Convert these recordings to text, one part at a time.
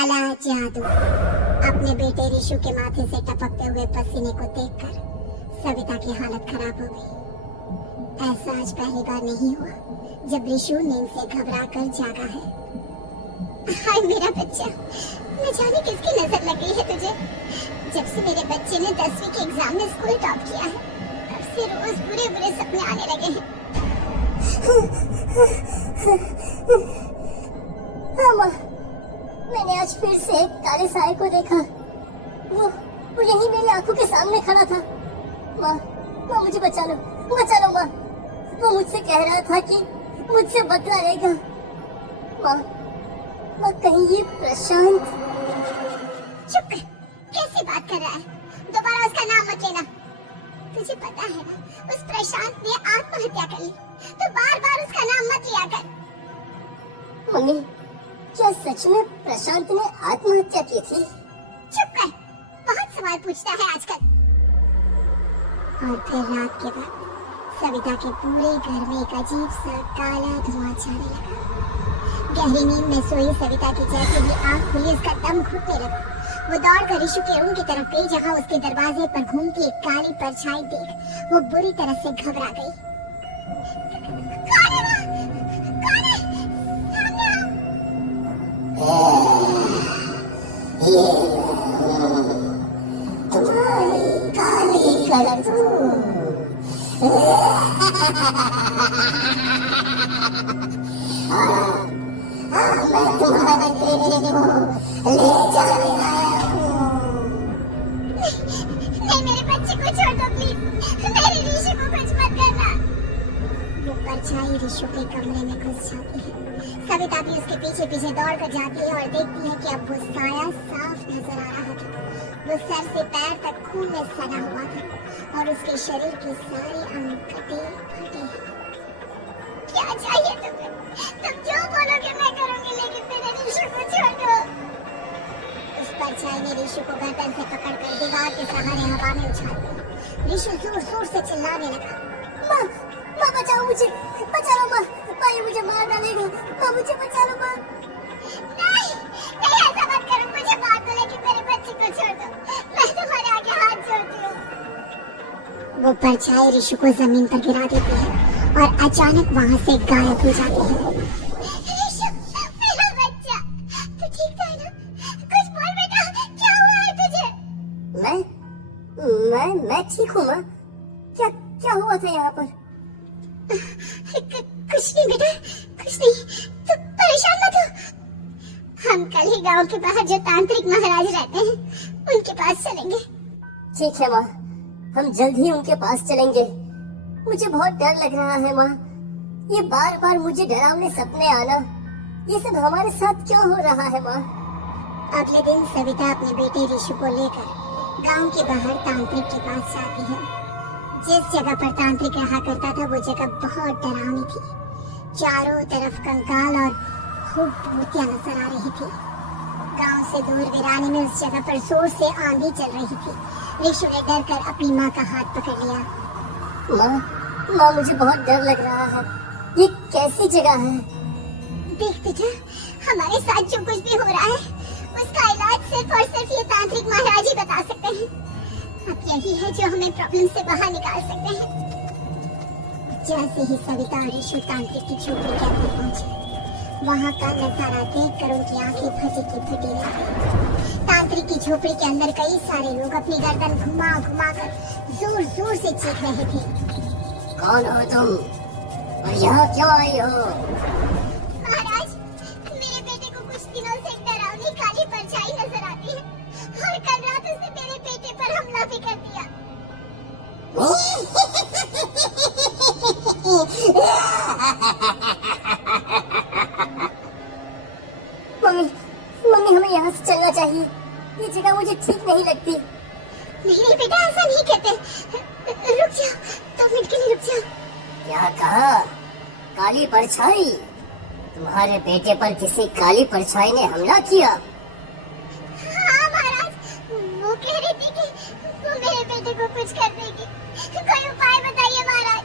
काला जादू। अपने बेटे ऋषु के माथे से टपकते हुए पसीने को देखकर सविता की हालत खराब हो गई। ऐसा आज पहली बार नहीं हुआ जब ऋषु नींद से घबराकर जागा है। हाय मेरा बच्चा, न जाने किसकी नजर लग गई है तुझे। जब से मेरे बच्चे ने 10वीं के एग्जाम में स्कूल टॉप किया है, तब से रोज बुरे बुरे सपने आने लगे हैं। हाँ माँ, मैंने आज फिर से एक काले साए को देखा। वो यही मेरी आंखों के सामने खड़ा था। माँ, मुझे बचा लो माँ। वो मुझसे कह रहा था कि मुझसे बदला लेगा। माँ कहीं ये प्रशांत। चुप कर, कैसी बात कर रहा है? दोबारा उसका नाम मत लेना। तुझे पता है ना, उस प्रशांत ने आत्महत्या कर ली, तो बार बार उसका नाम मत लिया कर। मम्मी, क्या सच में प्रशांत ने आत्महत्या की थी? चुप कर, बहुत सवाल पूछता है आजकल। और फिर रात के बाद सविता के पूरे घर में एक अजीब सा काला धुआं छाने लगा। गहरी नींद में सोई सविता की जैसे ही आंख खुली, उसका दम घुटने लगा। वो दौड़कर ऋषु के रूम की तरफ गई, जहाँ उसके दरवाजे पर घूमती एक काली परछाई देख वो बुरी तरह से घबरा गई। तुम्हारी काली करतूत। मैं तुम्हारे बेटे को ले जाने आया हूँ। नहीं, मेरे बच्चे को छोड़ दो प्लीज। मेरे ऋषु को कुछ मत करना। वो परछाई ऋषु के कमरे में घुस जाती है। सविता भी उसके पीछे पीछे दौड़ कर जाती है और देखती है कि अब वो साया साफ नजर आ रहा था। वो सर से पैर तक खून में सना हुआ था और उसके शरीर के सारे अंग कटे फटे। क्या चाहिए तुम्हें? तुम जो बोलोगे मैं करूंगी, लेकिन मेरे ऋषु को छोड़ दो। उस परछाई ने ऋषु को गर्दन से पकड़कर दीवार के सहारे हवा में उछाल दिया। ऋषु जोर जोर से चिल्लाने लगा। माँ बचाओ मुझे, बचा लो माँ, ये मुझे मार डालेगा। माँ मुझे बचा लो माँ। नहीं, ऐसा मत करो। मुझे मार दो, लेकिन मेरे बच्चे को छोड़ दो। मैं तुम्हारे आगे हाथ जोड़ती हूँ। वो परछाई ऋषु को जमीन पर गिरा देती है और अचानक वहाँ से गायब हो जाती है। ऋषु, मेरा बच्चा, तू ठीक तो है ना? कुछ बोल बेटा, क्या हुआ है तुझे? मैं ठीक हूँ माँ। क्या हुआ था यहाँ पर? कुछ नहीं बेटा, कुछ नहीं। तू परेशान मत हो। हम कल ही गांव के बाहर जो तांत्रिक महाराज रहते हैं, उनके पास चलेंगे। ठीक है माँ, हम जल्द ही उनके पास चलेंगे। मुझे बहुत डर लग रहा है माँ। ये बार बार मुझे डरावने सपने आना, ये सब हमारे साथ क्यों हो रहा है माँ? अगले दिन सविता अपने बेटे ऋषु को लेकर गांव के बाहर तांत्रिक के पास जाती है। जिस जगह पर तांत्रिक रहा करता था, वो जगह बहुत डरावनी थी। चारों तरफ कंकाल और खूब भूतियां नजर आ रही थी। गांव से दूर वीरानी में उस जगह पर जोर से आंधी चल रही थी। ऋषु ने डर कर अपनी माँ का हाथ पकड़ लिया। माँ मुझे बहुत डर लग रहा है। ये कैसी जगह है? देख बेटा, हमारे साथ जो कुछ भी हो रहा है, उसका इलाज सिर्फ और सिर्फ ये तांत्रिक महाराज ही बता सकते हैं। अब यही है जो हमें प्रॉब्लम से बाहर निकाल सकते हैं। जैसे ही सविता और ऋषु तांत्रिक की झोपड़ी के अंदर पहुंचे, वहाँ का नजारा देखकर उनकी आंखें फटी की फटी रह गई। तांत्रिक की झोपड़ी के अंदर कई सारे लोग अपनी गर्दन घुमा घुमा कर जोर जोर से चीख रहे थे। कौन हो तुम और यहाँ क्यों आई हो? महाराज, मेरे बेटे को कुछ दिनों से एक डरावनी काली परछाई नजर आती है और कल रात उसने मेरे बेटे पर हमला भी कर दिया। मम्मी हमें यहाँ से चलना चाहिए। ये जगह मुझे ठीक नहीं लगती। नहीं बेटा, ऐसा नहीं कहते। रुक जाओ, 2 मिनट के लिए रुक जाओ। क्या कहा? काली परछाई? तुम्हारे बेटे पर किसी काली परछाई ने हमला किया? हाँ महाराज, वो कह रही थी कि वो मेरे बेटे को कुछ कर देगी। कोई उपाय बताइए महाराज,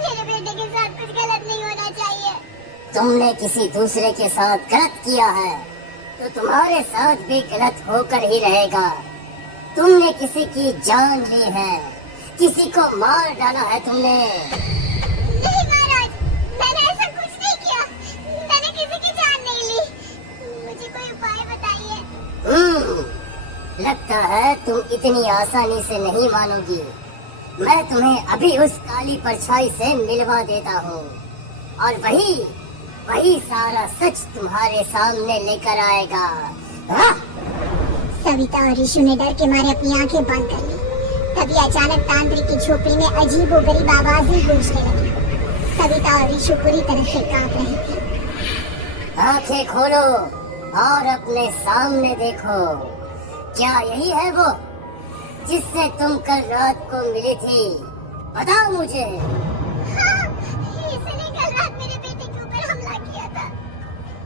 मेरे बेटे के साथ कुछ गलत नहीं होना चाहिए। तुमने किसी दूसरे के साथ गलत किया है। तो तुम्हारे साथ भी गलत होकर ही रहेगा। तुमने किसी की जान ली है, किसी को मार डाला है तुमने। नहीं महाराज, मैंने ऐसा कुछ नहीं किया। मैंने किसी की जान नहीं ली। मुझे कोई उपाय बताइए। लगता है तुम इतनी आसानी से नहीं मानोगी। मैं तुम्हें अभी उस काली परछाई से मिलवा देता हूँ और वही सारा सच तुम्हारे सामने लेकर आएगा। सविता और ऋषु ने डर के मारे अपनी आंखें बंद कर ली। तभी अचानक तांत्रिक की झोपड़ी में अजीब व गरीब आवाजें गूंजने लगी। सविता और ऋषु पूरी तरह से कांप रहे थे। आंखें खोलो और अपने सामने देखो। क्या यही है वो जिससे तुम कल रात को मिली थी? बताओ मुझे। हाँ, इसने कल रात मेरे बेटे के ऊपर हमला किया था।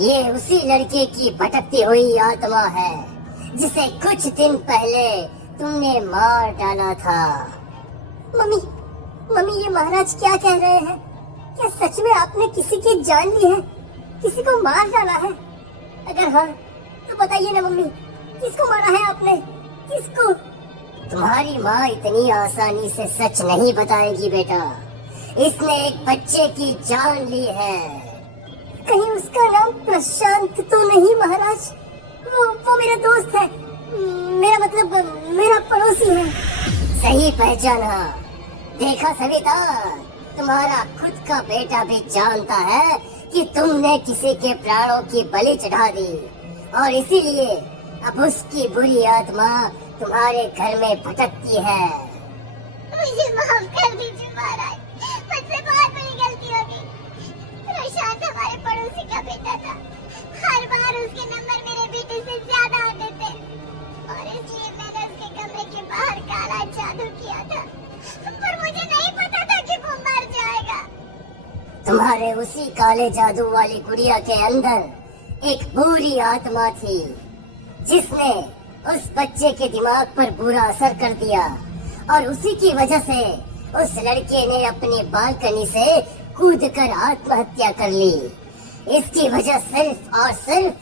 ये उसी लड़के की भटकती हुई आत्मा है जिसे कुछ दिन पहले तुमने मार डाला था। मम्मी ये महाराज क्या कह रहे हैं? क्या सच में आपने किसी की जान ली है, किसी को मार डाला है? अगर हाँ तो बताइए ना मम्मी, किसको मारा है आपने? किसको? तुम्हारी माँ इतनी आसानी से सच नहीं बताएगी बेटा। इसने एक बच्चे की जान ली है। कहीं उसका नाम प्रशांत तो नहीं महाराज? वो मेरा दोस्त है, मेरा मतलब मेरा पड़ोसी है। सही पहचाना। देखा सविता, तुम्हारा खुद का बेटा भी जानता है कि तुमने किसी के प्राणों की बलि चढ़ा दी और इसीलिए अब उसकी बुरी आत्मा तुम्हारे घर में भटकती है। मुझे माफ कर दीजिए महाराज, मुझसे बहुत बड़ी गलती हो गई। प्रशांत हमारे पड़ोसी का बेटा था। हर बार उसके नंबर मेरे बेटे से ज्यादा आते थे और इसलिए मैंने उसके कमरे के बाहर काला जादू किया था, पर मुझे नहीं पता था कि वो मर जाएगा। तुम्हारे उसी काले जादू वाली गुड़िया के अंदर एक बुरी आत्मा थी जिसने उस बच्चे के दिमाग पर बुरा असर कर दिया और उसी की वजह से उस लड़के ने अपनी बालकनी से कूदकर आत्महत्या कर ली। इसकी वजह सिर्फ और सिर्फ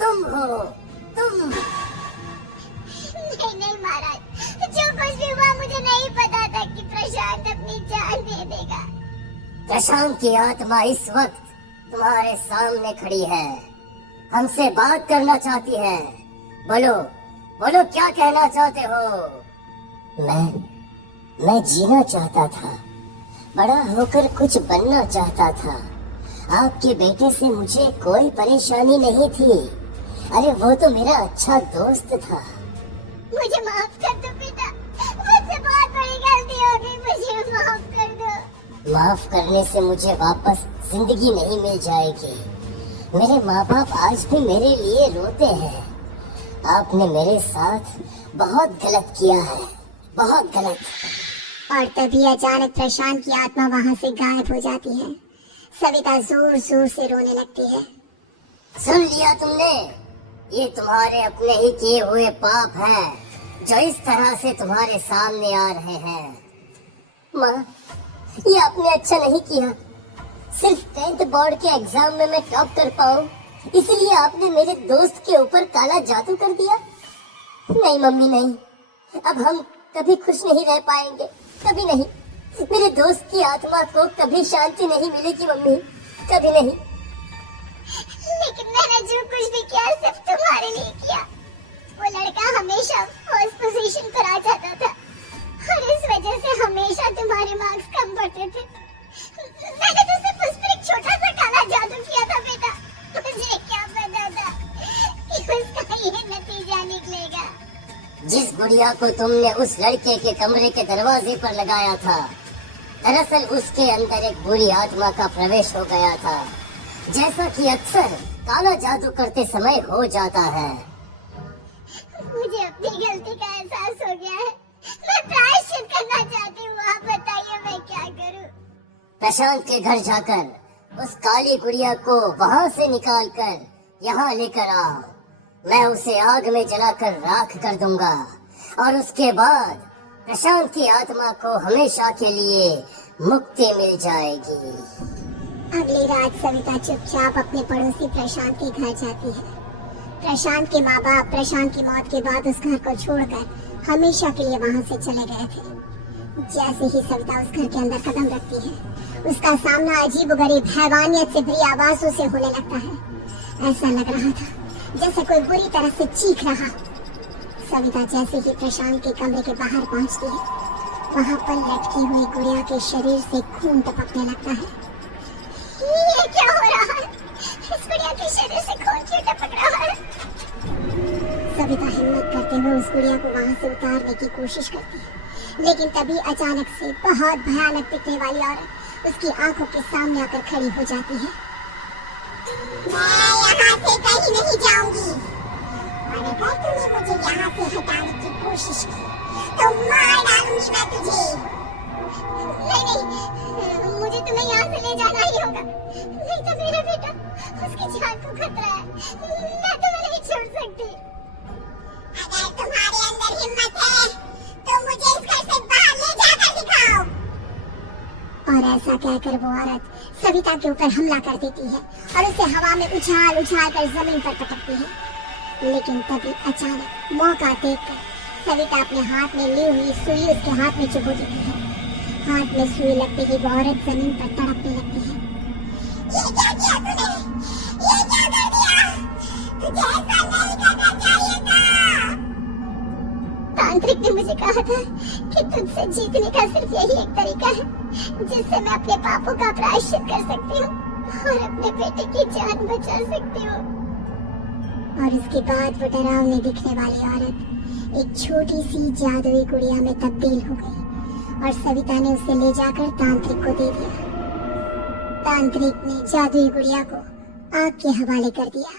तुम हो, तुम। नहीं महाराज, जो कुछ भी हुआ मुझे नहीं पता था कि प्रशांत अपनी जान दे देगा। प्रशांत की आत्मा इस वक्त तुम्हारे सामने खड़ी है, हमसे बात करना चाहती है। बोलो क्या कहना चाहते हो? मैं जीना चाहता था, बड़ा होकर कुछ बनना चाहता था। आपके बेटे से मुझे कोई परेशानी नहीं थी। अरे वो तो मेरा अच्छा दोस्त था। मुझे माफ कर दो बेटा, मुझसे बहुत बड़ी गलती हो गई, मुझे माफ कर दो। माफ करने से मुझे वापस जिंदगी नहीं मिल जाएगी। मेरे माँ बाप आज भी मेरे लिए रोते हैं। आपने मेरे साथ बहुत गलत किया है, बहुत गलत। और तभी अचानक प्रशांत की आत्मा वहाँ से गायब हो जाती है। सविता जोर जोर से रोने लगती है। सुन लिया तुमने? ये तुम्हारे अपने ही किए हुए पाप हैं जो इस तरह से तुम्हारे सामने आ रहे हैं। माँ, ये आपने अच्छा नहीं किया। सिर्फ 10th बोर्ड के एग्जाम में मैं टॉप कर पाऊँ इसलिए आपने मेरे दोस्त के ऊपर काला जादू कर दिया। नहीं मम्मी नहीं, अब हम कभी खुश नहीं रह पाएंगे, कभी नहीं। मेरे दोस्त की आत्मा को कभी शांति नहीं मिलेगी मम्मी, कभी नहीं। लेकिन मैंने जो कुछ भी किया सिर्फ तुम्हारे लिए किया। वो लड़का हमेशा फर्स्ट पोजीशन पर आ जाता था और इस वजह से हमेशा तुम्हारे मार्क्स कम पड़ते थे। मैंने तो सिर्फ उस पर एक छोटा सा काला जादू किया था बेटा। मुझे क्या पता था कि उसका ये नतीजा निकलेगा। जिस गुड़िया को तुमने उस लड़के के कमरे के दरवाजे पर लगाया था, दरअसल उसके अंदर एक बुरी आत्मा का प्रवेश हो गया था, जैसा कि अक्सर काला जादू करते समय हो जाता है। मुझे अपनी गलती का एहसास हो गया है। मैं प्रायश्चित करना चाहती हूँ। आप बताइए मैं क्या करूँ? प्रशांत के घर जाकर उस काली गुड़िया को वहाँ से निकालकर यहाँ लेकर आओ। मैं उसे आग में जलाकर राख कर दूंगा और उसके बाद प्रशांत की आत्मा को हमेशा के लिए मुक्ति मिल जाएगी। अगली रात सविता चुपचाप अपने पड़ोसी प्रशांत के घर जाती है। प्रशांत के माँ बाप प्रशांत की मौत के बाद उस घर को छोड़कर हमेशा के लिए वहां से चले गए थे। जैसे ही सविता उस घर के अंदर कदम रखती है, उसका सामना अजीबोगरीब हैवानियत से भरी आवाजों से होने लगता है। ऐसा लग रहा था जैसे कोई बुरी तरह से चीख रहा। सविता जैसे ही प्रशांत के कमरे के बाहर पहुंचती है, वहां पर लटकी हुई गुड़िया के शरीर से खून टपकने लगता है। ये क्या हो रहा है? इस गुड़िया के शरीर से खून क्यों टपक रहा है? सविता हिम्मत करते हुए उस गुड़िया को वहां से उतारने की कोशिश करती है, लेकिन तभी अचानक से बहुत भयानक दिखने वाली औरत उसकी आंखों के सामने आकर खड़ी हो जाती है। मैं यहाँ से कहीं नहीं जाऊंगी, और अगर तूने मुझे यहाँ से हटाने की कोशिश की तो मार डालूंगी मैं तुझे। नहीं, मुझे तुम्हें यहाँ से ले जाना ही होगा, नहीं तो मेरा बेटा, उसकी जान को खतरा है। मैं तुम्हें नहीं छोड़ सकती। अगर तुम्हारे अंदर हिम्मत है तो मुझे इस घर से बाहर ले जाकर दिखाओ। और ऐसा कहकर वो औरत सविता के ऊपर हमला कर देती है और उसे हवा में उछाल कर जमीन पर पटकती है। लेकिन तभी अचानक मौका देखकर सविता अपने हाथ में ली हुई सुई उसके हाथ में चुभो देती है। हाथ में सुई लगते ही वो औरत जमीन पर तड़पने लगती है। ये क्या किया तूने? ये क्या कर दिया? तुझे ऐसा नहीं करना चाहिए था। तांत्रिक ने मुझे कहा था कि तुझसे जीतने का सिर्फ यही एक तरीका है जिससे मैं अपने पापों का प्रायश्चित कर सकती हूँ और अपने बेटे की जान बचा सकती हूँ। और इसके बाद वो डरावनी दिखने वाली औरत एक छोटी सी जादुई गुड़िया में तब्दील हो गई और सविता ने उसे ले जाकर तांत्रिक को दे दिया। तांत्रिक ने जादुई गुड़िया को आग के हवाले कर दिया।